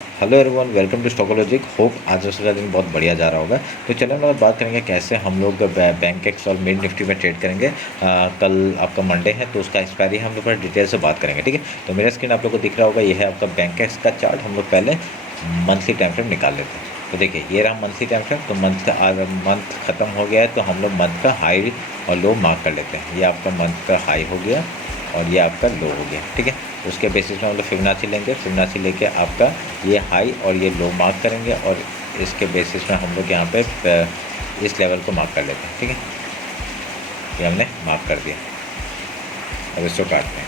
Hello everyone, welcome to Stockologic. Hope आज का दिन बहुत बढ़िया जा रहा होगा। तो चलो हम लोग बात करेंगे कैसे हम लोग बैंक एक्स और मिड निफ्टी में ट्रेड करेंगे। कल आपका मंडे है तो उसका एक्सपायरी हम लोग पर डिटेल से बात करेंगे, ठीक है। तो मेरा स्क्रीन आप लोग को दिख रहा होगा, ये है आपका बैंक एक्स का चार्ट। हम लोग पहले मंथली टाइम फ्रेम निकाल लेते हैं। तो देखिए ये रहा मंथली टाइम फ्रेम। तो मंथ ख़त्म हो गया है तो हम लोग मंथ का हाई और लो मार्क कर लेते हैं। ये आपका मंथ का हाई हो गया और ये आपका लो हो गया, ठीक है। उसके बेसिस में हम लोग फिबोनाची लेंगे। फिबोनाची लेके आपका ये हाई और ये लो मार्क करेंगे और इसके बेसिस में हम लोग यहाँ पे इस लेवल को मार्क कर लेते हैं, ठीक है। ये हमने मार्क कर दिया। अब इसको काटते हैं।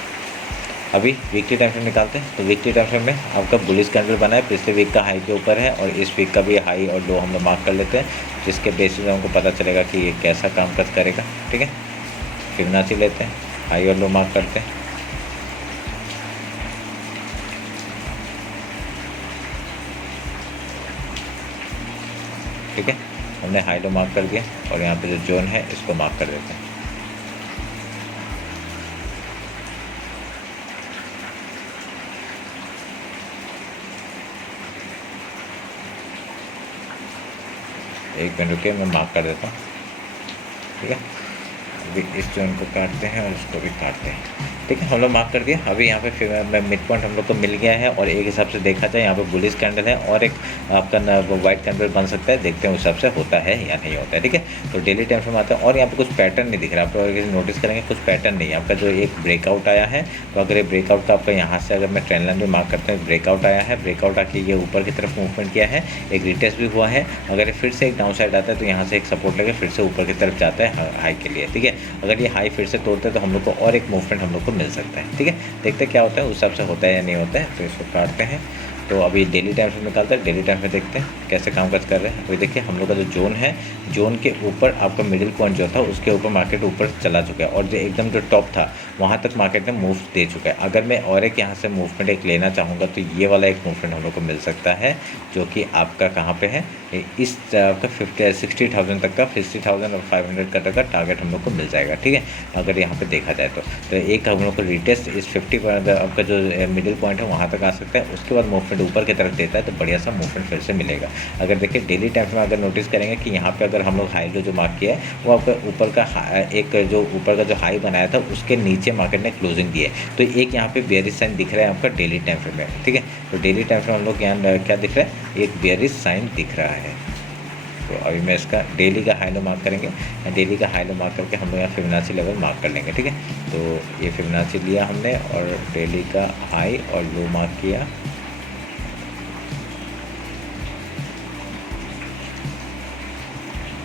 अभी वीकली टाइम फ्रेम निकालते हैं। तो वीकली टाइम फ्रेम में आपका बुलिश कैंडल बना है, पिछले वीक का हाई के ऊपर है और इस वीक का भी हाई और लो हम लोग मार्क कर लेते हैं, जिसके बेसिस में हमको पता चलेगा कि ये कैसा काम करेगा, ठीक है। फिबोनाची लेते हैं, हाई और लो मार्क करते हैं। ठीक है, हमने हाई लो मार्क कर दिया और यहाँ पे जो जोन है इसको मार्क कर देते हैं। एक मिनट रुकिए, मैं मार्क कर देता हूँ, ठीक है। अभी इस जोन को काटते हैं और इसको भी काटते हैं, ठीक है। हम लोग मार्क कर दिया। अभी यहाँ पे फिर मिड पॉइंट हम लोग को मिल गया है और एक हिसाब से देखा जाए यहाँ पे बुलिश कैंडल है और एक आपका वाइट कैंडल बन सकता है। देखते हैं उस हिसाब से होता है या नहीं होता है, ठीक है। तो डेली टाइम फ्रेम आता है और यहाँ पे कुछ पैटर्न नहीं दिख रहा। आप लोग नोटिस करेंगे कुछ पैटर्न नहीं है। आपका जो एक ब्रेकआउट आया है, तो अगर ये ब्रेकआउट का आपका यहाँ से अगर मैं ट्रेंड लाइन भी मार्क करता हूँ, ब्रेकआउट आया है, ब्रेकआउट आके ये ऊपर की तरफ मूवमेंट किया है, एक रिटेस्ट भी हुआ है। अगर ये फिर से एक डाउन साइड आता है तो यहाँ से एक सपोर्ट लेके फिर से ऊपर की तरफ जाता है हाई के लिए, ठीक है। अगर ये हाई फिर से तोड़ते हैं तो हम लोग को और एक मूवमेंट हम लोग को मिल सकता है, ठीक है। देखते हैं क्या होता है, उस हिसाब से होता है या नहीं होता है। तो इसको काटते हैं। तो अभी डेली टाइम फ्रेम निकालते हैं। डेली टाइम में देखते हैं कैसे काम कर रहे हैं। अभी देखिए हम लोग का जो जोन है, जोन के ऊपर आपका मिडिल पॉइंट जो था उसके ऊपर मार्केट ऊपर चला चुका है और जो एकदम जो टॉप था वहाँ तक मार्केट ने मूव दे चुका है। अगर मैं और एक यहाँ से मूवमेंट एक लेना चाहूँगा तो ये वाला एक मूवमेंट हम लोग को मिल सकता है, जो कि आपका कहाँ पे है, इस आपका 60,000 तक का, 60,000 और 500 का तक का टारगेट हम लोग को मिल जाएगा, ठीक है। अगर यहाँ पे देखा जाए तो एक हम लोग को रिटेस्ट इस 50 पर आपका जो मिडिल पॉइंट है वहाँ तक आ सकता है। उसके बाद मूवमेंट ऊपर की तरफ देता है तो बढ़िया सा मूवमेंट फिर से मिलेगा। अगर देखिए डेली टाइम में अगर नोटिस करेंगे कि यहाँ पे अगर हम लोग हाई लो जो मार्क किया है वो आपका ऊपर का एक जो ऊपर का जो हाई बनाया था उसके नीचे मार्केट ने क्लोजिंग दी है। तो एक यहाँ पे बेयरिश साइन दिख रहा है आपका डेली टाइम फ्रेम में, ठीक है। तो डेली टाइम फ्रेम हम लोग यहाँ क्या दिख रहा है, एक बेयरिश साइन दिख रहा है। तो अभी मैं इसका डेली का हाई लो मार्क करेंगे। डेली का हाई लो मार्क करके हम लोग यहाँ फिबोनाची लेवल मार्क कर लेंगे, ठीक है। तो ये फिबोनाची लिया हमने और डेली का हाई और लो मार्क किया।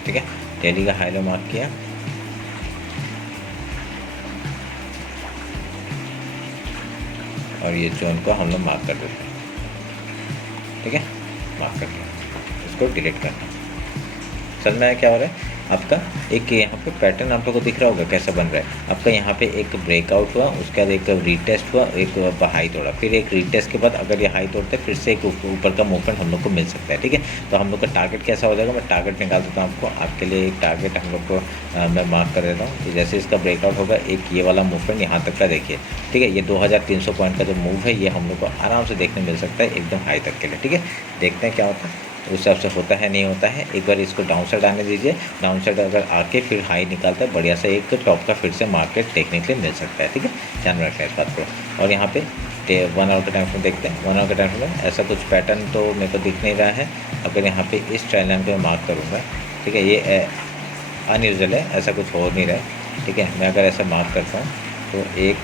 ठीक है, डेली का हाई लो मार्क किया और ये जोन को हम लोग मार्क कर देते हैं, ठीक है। मार्क कर लिया, इसको डिलीट करना। चलना है क्या हो रहा है आपका, एक यहाँ पे पैटर्न आप लोग को दिख रहा होगा कैसा बन रहा है। आपका यहाँ पे एक ब्रेकआउट हुआ, उसके बाद एक रीटेस्ट हुआ, एक हाई तोड़ा, फिर एक रीटेस्ट के बाद अगर ये हाई तोड़ते हैं फिर से एक ऊपर का मूवमेंट हम लोग को मिल सकता है, ठीक है। तो हम लोग का टारगेट कैसा हो जाएगा, मैं टारगेट निकाल देता हूँ आपको, आपके लिए एक टारगेट हम लोग को मैं मार्क कर देता हूँ। जैसे इसका ब्रेकआउट होगा, एक ये वाला मूवमेंट यहाँ तक का देखिए, ठीक है। ये 2300 पॉइंट का जो मूव है ये हम लोग को आराम से देखने मिल सकता है एकदम हाई तक के लिए, ठीक है। देखते हैं क्या होता है, उस हिसाब से होता है नहीं होता है। एक बार इसको डाउन साइड आने दीजिए, डाउन साइड अगर आके फिर हाई निकालता है बढ़िया सा एक टॉप का फिर से मार्केट देखने के लिए मिल सकता है, ठीक है। ध्यान रखना है इस बात को। और यहाँ पे 1 आवर के टाइम में देखते हैं। 1 आवर के टाइम में ऐसा कुछ पैटर्न तो मेरे को दिख नहीं रहा है। अगर यहाँ पे इस ट्रेंड लाइन को मैं मार्क करूँगा, ठीक है, ये अनयूजुअल है, ऐसा कुछ हो नहीं रहा है, ठीक है। मैं अगर ऐसा मार्क करता हूँ तो एक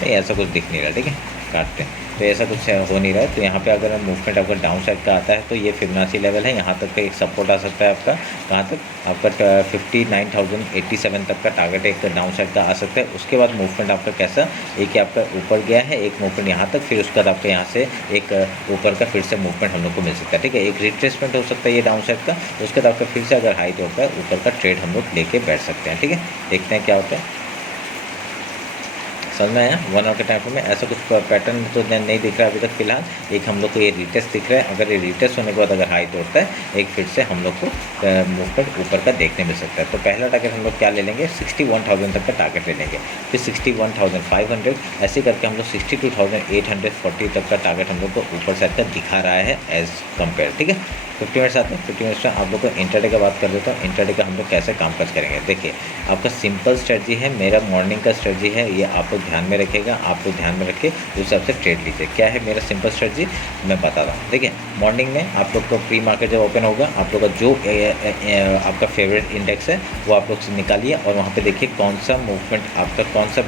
नहीं, ऐसा कुछ दिख नहीं रहा, ठीक है। काटते हैं तो ऐसा कुछ हो नहीं रहा है। तो यहाँ पे अगर मूवमेंट अगर डाउन साइड का आता है तो ये फिबोनाची लेवल है, यहाँ तक का एक सपोर्ट आ सकता है आपका। कहाँ तक, आपका 59,087 तक का टारगेट एक डाउन साइड का आ सकता है। उसके बाद मूवमेंट आपका कैसा, एक आपका ऊपर गया है, एक मूवमेंट यहाँ तक, फिर उसके बाद आपका यहाँ से एक ऊपर का फिर से मूवमेंट हम लोग को मिल सकता है, ठीक है। एक रिट्रेसमेंट हो सकता है ये डाउन साइड का, उसके बाद आपका फिर से अगर हाई होता है ऊपर का ट्रेड हम लोग लेके बैठ सकते हैं, ठीक है। देखते हैं क्या होता है। समझ में आया? 1 आवर के टाइम फ्रेम में ऐसा कुछ पैटर्न तो नहीं दिख रहा है अभी तक फिलहाल। एक हम लोग को ये रिटेस्ट दिख रहा है, अगर ये रिटेस्ट होने के बाद अगर हाई तोड़ता है एक फिर से हम लोग को मूवमेंट ऊपर का देखने मिल सकता है। तो पहला टारगेट हम लोग क्या ले लेंगे, 61,000 तक का टारगेट ले लेंगे, फिर 61,500, ऐसे करके हम लोग 62,840 तक का टारगेट हम लोग को ऊपर साइड का दिखा रहा है एज कम्पेयर। ठीक है, 50 मिनट्स आते हैं। 50 मिनट्स में आप लोग को इंटरडे का बात कर देता हूँ। इंटरडे का हम लोग कैसे कामकाज करेंगे, देखिए आपका सिंपल स्ट्रेटजी है, मेरा मॉर्निंग का स्ट्रेटजी है, ये आप लोग ध्यान में रखिएगा, आप लोग ध्यान में रखिए उस हिसाब से ट्रेड लीजिए। क्या है मेरा सिंपल स्ट्रेटजी, मैं बता रहा हूँ। देखिए मॉर्निंग में आप लोग को प्री मार्केट जब ओपन होगा, आप लोग का जो आपका फेवरेट इंडेक्स है वो आप लोग निकालिए और वहाँ पे देखिए कौन सा मूवमेंट आपका, कौन सा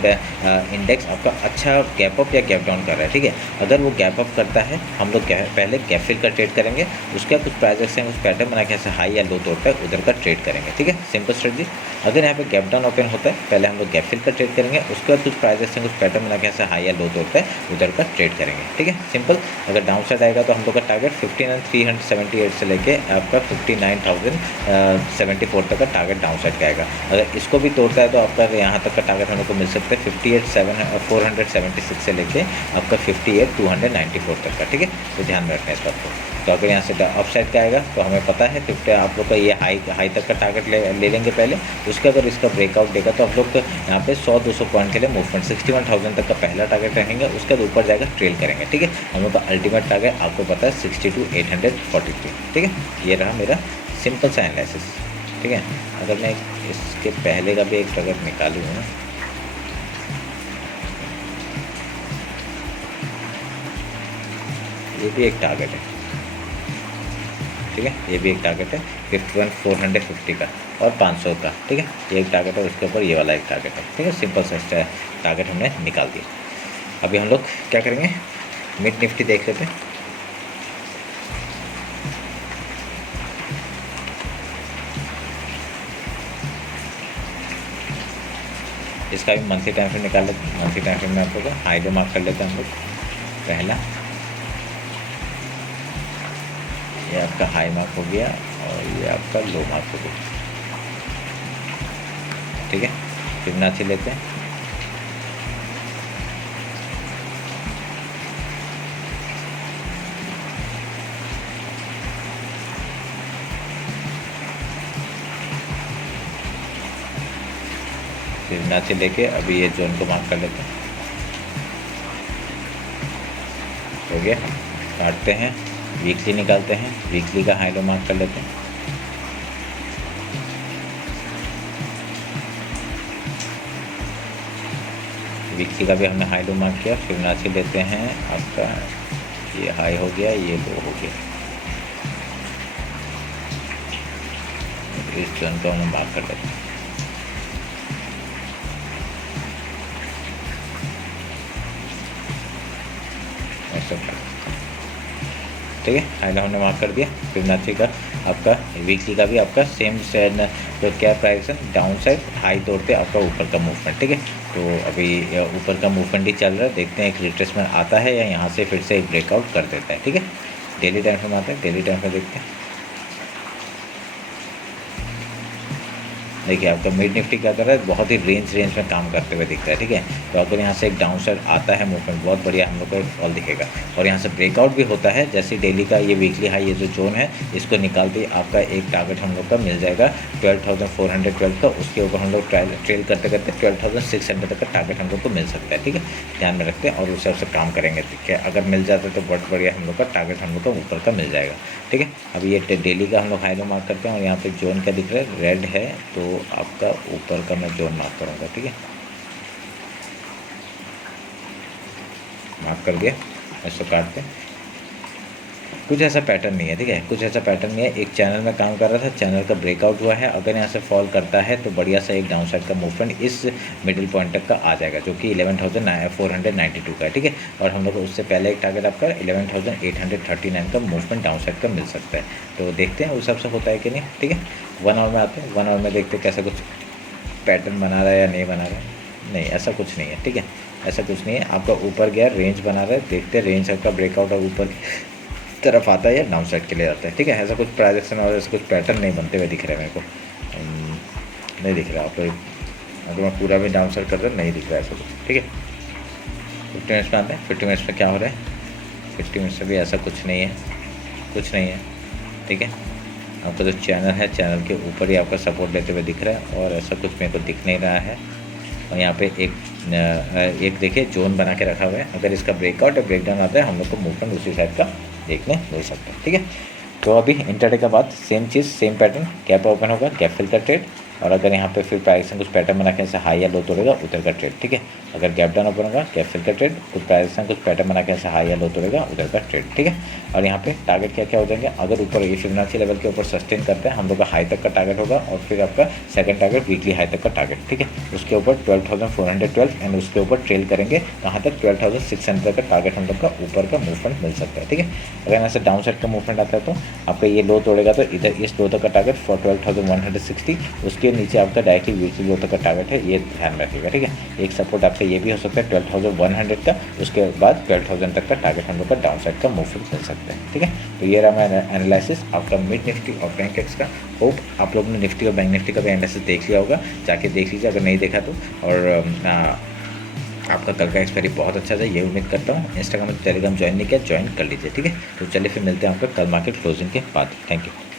इंडेक्स आपका अच्छा गैप अप या गैप डाउन कर रहा है। ठीक है, अगर वो गैप अप करता है हम लोग पहले गैप फिल का ट्रेड करेंगे, उसके बाद कुछ प्राइस एक्शन कुछ पैटर्न बना के ऐसे हाई या लो तोड़ता है उधर का ट्रेड करेंगे। ठीक है, सिंपल स्ट्रेटजी। अगर यहाँ पे गैप डाउन ओपन होता है पहले हम लोग गैप फिल का ट्रेड करेंगे, उसके बाद कुछ प्राइस एक्शन कुछ पैटर्न बना के ऐसे हाई या लो तोड़ता है उधर का ट्रेड करेंगे। ठीक है, सिंपल। अगर डाउन साइड आएगा तो हम लोग का टारगेट 59,378 से लेके आपका 59,074 तक का टारगेट डाउन साइड का आएगा। अगर इसको भी तोड़ता है तो आपका यहाँ तक का टारगेट हम लोग को मिल सकता है 58,476 से लेके आपका 58,294 तक का। ठीक है, तो ध्यान में रखना इस बात को। तो अगर यहाँ से अप साइड का आएगा तो हमें पता है 50 आप लोग का ये हाई तक का टारगेट ले लेंगे पहले, उसके अगर इसका ब्रेकआउट देगा तो आप लोग यहाँ पे 100-200 पॉइंट के लिए मूवमेंट 61,000 तक का पहला टारगेट रखेंगे, उसके बाद ऊपर जाएगा ट्रेल करेंगे। ठीक है, हम लोग का अल्टीमेट टारगेट आपको पता है 62,843। ठीक है, ये रहा मेरा सिंपल सा एनालिसिस। ठीक है, अगर मैं इसके पहले का भी एक टारगेट निकालूँ ना, ये भी एक टारगेट है। ठीक है, ये भी एक टारगेट है 51,450 का और 500 का। ठीक है, ये एक टारगेट है, उसके ऊपर ये वाला एक टारगेट है। ठीक है, सिंपल सा टारगेट हमने निकाल दिया। अभी हम लोग क्या करेंगे, मिड निफ्टी देख लेते हैं। इसका भी मंथली टाइम फ्रेम निकाल लेते हैं। मंथली टाइम फ्रेम में आप लोग हाई लो मार्क कर लेते हैं हम लोग। पहला ये आपका हाई मार्क हो गया और ये आपका लो मार्क हो गया। ठीक है, फिबोनाची लेते हैं। फिबोनाची लेके अभी ये जोन को मार्क कर लेते हैं। हो गया, काटते हैं, वीकली निकालते हैं, वीकली का हाई लो मार्क कर लेते हैं। वीकली का भी हमने हाई लो मार्क किया। फिबोनाची लेते हैं, आपका ये हाई हो गया, ये लो हो गया, इस जोन को हम मार्क कर लेते हैं। ठीक है, हाई लो हमने मार्क कर दिया। फिबोनाची का आपका वीकली का भी आपका सेम तो क्या प्राइस है, डाउन साइड हाई तोड़ते आपका ऊपर का मूवमेंट। ठीक है, तो अभी ऊपर का मूवमेंट ही चल रहा है, देखते हैं एक रिट्रेसमेंट आता है या यहाँ से फिर से एक ब्रेकआउट कर देता है। ठीक है, डेली टाइम फ्रेम आता है, डेली टाइम फ्रेम देखते हैं। देखिए आपका मिड निफ्टी क्या कर रहा है, बहुत ही रेंज में काम करते हुए दिख रहा है। ठीक है, तो अगर यहाँ से एक डाउन साइड आता है मूवमेंट, बहुत बढ़िया हम लोग को फॉल दिखेगा और यहाँ से ब्रेकआउट भी होता है। जैसे डेली का ये वीकली हाई, ये जो जोन है इसको निकालते ही आपका एक टारगेट हम लोग का मिल जाएगा 12,412 का। उसके ऊपर हम लोग ट्रेल करते करते 12,600 तक का टारगेट हम लोग को मिल सकता है। ठीक है, ध्यान में रखते हैं और उस हिसाब से काम करेंगे। ठीक है, अगर मिल जाता है तो बहुत बढ़िया हम लोग का टारगेट हम लोग का ऊपर का मिल जाएगा। ठीक है, अब ये डेली का हम लोग हाई लो मार्क करते हैं और यहाँ पे जोन क्या दिख रहा है, रेड है, तो आपका ऊपर का मैं जोन मार्क करूँगा। ठीक है, मार्क कर दिया, ऐसा काटते हैं। कुछ ऐसा पैटर्न नहीं है। ठीक है, कुछ ऐसा पैटर्न नहीं है। एक चैनल में काम कर रहा था, चैनल का ब्रेकआउट हुआ है, अगर यहाँ से फॉल करता है तो बढ़िया सा एक डाउन साइड का मूवमेंट इस मिडिल पॉइंट तक का आ जाएगा जो कि 11,492 का है। ठीक है, और हम लोग को उससे पहले एक टारगेट आपका 11,839 का मूवमेंट डाउन साइड का मिल सकता है। तो देखते हैं उस हिसाब से होता है कि नहीं। ठीक है, 1 आवर में आते हैं, 1 आवर में देखते हैं कैसा कुछ पैटर्न बना रहा है या नहीं बना रहा है। नहीं, ऐसा कुछ नहीं है। ठीक है, ऐसा कुछ नहीं है। आपका ऊपर गया, रेंज बना रहा है, देखते हैं रेंज का ब्रेकआउट और ऊपर तरफ आता है या डाउन साइड के लिए आता है। ठीक है, ऐसा कुछ प्राइजेक्शन और ऐसा कुछ पैटर्न नहीं बनते हुए दिख रहा है मेरे को, नहीं दिख रहा आपको। अगर मैं पूरा भी डाउन साइड कर रहा नहीं दिख रहा है ऐसा कुछ। ठीक है, 50 मिनट्स में आते हैं। 50 मिनट्स में क्या हो रहा है, 50 मिनट्स में भी ऐसा कुछ नहीं है, कुछ नहीं है, ठीक है। आपका जो चैनल है, चैनल के ऊपर ही आपका सपोर्ट लेते हुए दिख रहा है और ऐसा कुछ मेरे को दिख नहीं रहा है। और यहाँ पे एक देखिए जोन बना के रखा हुआ है, अगर इसका ब्रेकआउट या ब्रेकडाउन आता है हम लोग को मूवमेंट उसी साइड का देखने मिल सकता है, ठीक है। तो अभी इंटरडे के बाद सेम चीज़, सेम पैटर्न, गैप ओपन होगा, गैप फिल का ट्रेड, और अगर यहाँ पे फिर प्राइस कुछ पैटर्न बना के ऐसे हाई या लो तोड़ेगा, उधर का ट्रेड, ठीक है। अगर गैप डाउन ओपन होगा, गैप फिल का ट्रेड, कुछ प्राइस कुछ पैटर्न बना के ऐसे हाई या लो तोड़ेगा, उधर का ट्रेड, ठीक है। और यहाँ पे टारगेट क्या क्या हो जाएंगे, अगर ऊपर ये फिबोनाची लेवल के ऊपर सस्टेन करते हैं हम लोग का हाई तक का टारगेट होगा, और फिर आपका सेकंड टारगेट वीकली हाई तक का टारगेट, ठीक है। उसके ऊपर 12,412 एंड उसके ऊपर ट्रेल करेंगे कहाँ तक, 12,600 का टारगेट हम लोग का ऊपर का मूवमेंट मिल सकता है, ठीक है। अगर यहाँ से डाउन साइड का मूवमेंट आता है तो आपका ये लो तोड़ेगा तो इधर इस लो तक का टारगेट फॉर 12,160, उसके नीचे आपका डायरेक्टली वीकली लो तक का टारगेट है, ये ध्यान रखिएगा, ठीक है। एक सपोर्ट आपका ये भी हो सकता है 12,100 का, उसके बाद 12,000 तक का टारगेट हम लोग का डाउन साइड का मूवमेंट मिल सकता है, ठीक है। तो ये रहा मेरा एनालिसिस आपका मिड निफ्टी और बैंक एक्स का। होप आप लोगों ने निफ्टी और बैंक निफ्टी का भी एनालिसिस देख लिया होगा, जाके देख लीजिए अगर नहीं देखा तो। और आपका कल का एक्सपायरी बहुत अच्छा था, ये उम्मीद करता हूँ। इंस्टाग्राम में टेलीग्राम ज्वाइन नहीं किया, ज्वाइन कर लीजिए, ठीक है। तो चलिए फिर मिलते हैं आपका कल मार्केट क्लोजिंग के बाद। Thank you.